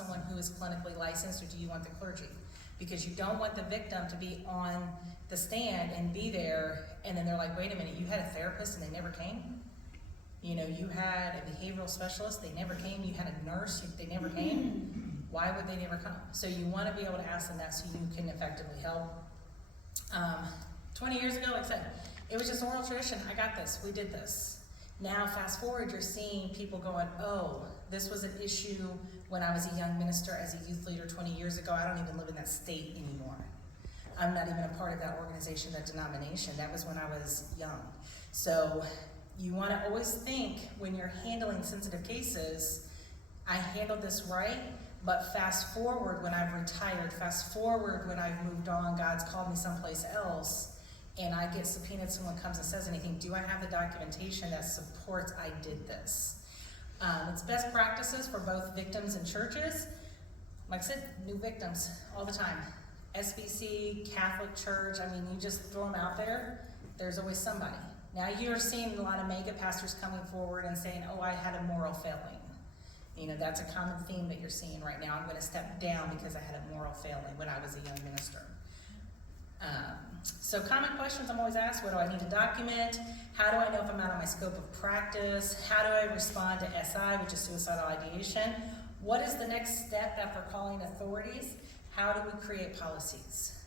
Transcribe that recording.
someone who is clinically licensed, or do you want the clergy? Because you don't want the victim to be on the stand and be there, and then they're like, wait a minute, you had a therapist and they never came? You know, you had a behavioral specialist, they never came. You had a nurse, they never came. Why would they never come? So you want to be able to ask them that so you can effectively help. 20 years ago, like I said, it was just oral tradition. I got this, we did this. Now, fast forward, you're seeing people going, oh, this was an issue when I was a young minister as a youth leader 20 years ago. I don't even live in that state anymore. I'm not even a part of that organization, that denomination. That was when I was young. So you want to always think when you're handling sensitive cases, I handled this right, but fast forward when I've retired, fast forward when I've moved on, God's called me someplace else, and I get subpoenaed, someone comes and says anything, do I have the documentation that supports I did this? It's best practices for both victims and churches. Like I said, new victims all the time. SBC, Catholic Church, I mean, you just throw them out there, there's always somebody. Now you're seeing a lot of mega pastors coming forward and saying, oh, I had a moral failing. You know, that's a common theme that you're seeing right now. I'm going to step down because I had a moral failing when I was a young minister. So common questions I'm always asked: what do I need to document? How do I know if I'm out of my scope of practice? How do I respond to SI, which is suicidal ideation? What is the next step after calling authorities? How do we create policies?